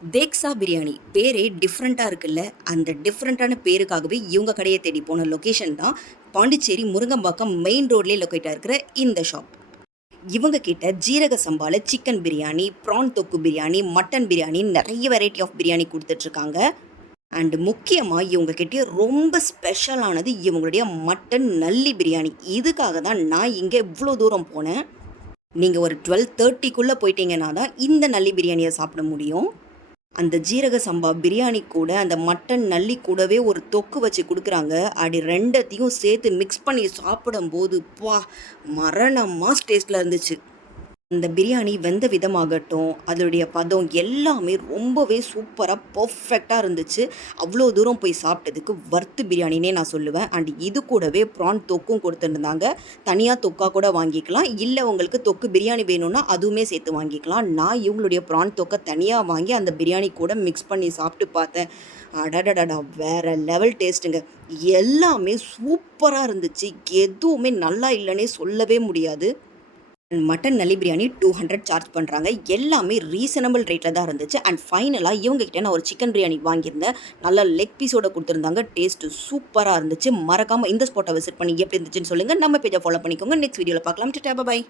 தேக்ஸா பிரியாணி பேரே டிஃப்ரெண்ட்டாக இருக்குல்ல. அந்த டிஃப்ரெண்ட்டான பேருக்காகவே இவங்க கடையை தேடி போன லொக்கேஷன் தான் பாண்டிச்சேரி முருங்கம்பாக்கம் மெயின் ரோட்லேயே லொக்கேட்டாக இருக்கிற இந்த ஷாப். இவங்க கிட்ட ஜீரக சம்பால சிக்கன் பிரியாணி, ப்ரான் தொக்கு பிரியாணி, மட்டன் பிரியாணி நிறைய வெரைட்டி ஆஃப் பிரியாணி கொடுத்துட்ருக்காங்க. அண்டு முக்கியமாக இவங்க கிட்டே ரொம்ப ஸ்பெஷலானது இவங்களுடைய மட்டன் நல்லி பிரியாணி. இதுக்காக தான் நான் இங்கே இவ்வளோ தூரம் போனேன். நீங்கள் ஒரு 12:30க்குள்ளே போயிட்டீங்கன்னா தான் இந்த நல்லி பிரியாணியை சாப்பிட முடியும். அந்த ஜீரக சம்பா பிரியாணி கூட அந்த மட்டன் நல்லி கூடவே ஒரு தொக்கு வச்சு கொடுக்குறாங்க. அப்படி ரெண்டத்தையும் சேர்த்து மிக்ஸ் பண்ணி சாப்பிடும்போது மரணமாக டேஸ்ட்டில் இருந்துச்சு. அந்த பிரியாணி வெந்த விதமாகட்டும், அதோடைய பதம் எல்லாமே ரொம்பவே சூப்பராக பர்ஃபெக்டாக இருந்துச்சு. அவ்வளோ தூரம் போய் சாப்பிட்டதுக்கு வர்த்து பிரியாணினே நான் சொல்லுவேன். அண்ட் இது கூடவே ப்ரான் தொக்கும் கொடுத்துருந்தாங்க. தனியாக தொக்கா கூட வாங்கிக்கலாம், இல்லை உங்களுக்கு தொக்கு பிரியாணி வேணும்னா அதுவுமே சேர்த்து வாங்கிக்கலாம். நான் இவங்களுடைய ப்ரான் தொக்கை தனியாக வாங்கி அந்த பிரியாணி கூட மிக்ஸ் பண்ணி சாப்பிட்டு பார்த்தேன். அடடடடா, வேறு லெவல் டேஸ்ட்டுங்க. எல்லாமே சூப்பராக இருந்துச்சு. எதுவுமே நல்லா இல்லைன்னே சொல்லவே முடியாது. மட்டன் நல்லி பிரியாணி 200 சார்ஜ் பண்ணுறாங்க. எல்லாமே ரீசனபிள் ரேட்டில் தான் இருந்துச்சு. அண்ட் ஃபைனலாக இவங்ககிட்ட நான் ஒரு சிக்கன் பிரியாணி வாங்கியிருந்தேன். நல்லா லெக் பீஸோடு கொடுத்துருந்தாங்க. டேஸ்ட்டு சூப்பராக இருந்துச்சு. மறக்காமல் இந்த ஸ்பாட்டை விசிட் பண்ணி எப்படி இருந்துச்சுன்னு சொல்லுங்கள். நம்ம பேஜை ஃபாலோ பண்ணிக்கோங்க. நெக்ஸ்ட் வீடியோவில் பார்க்கலாம். டாடா, பை.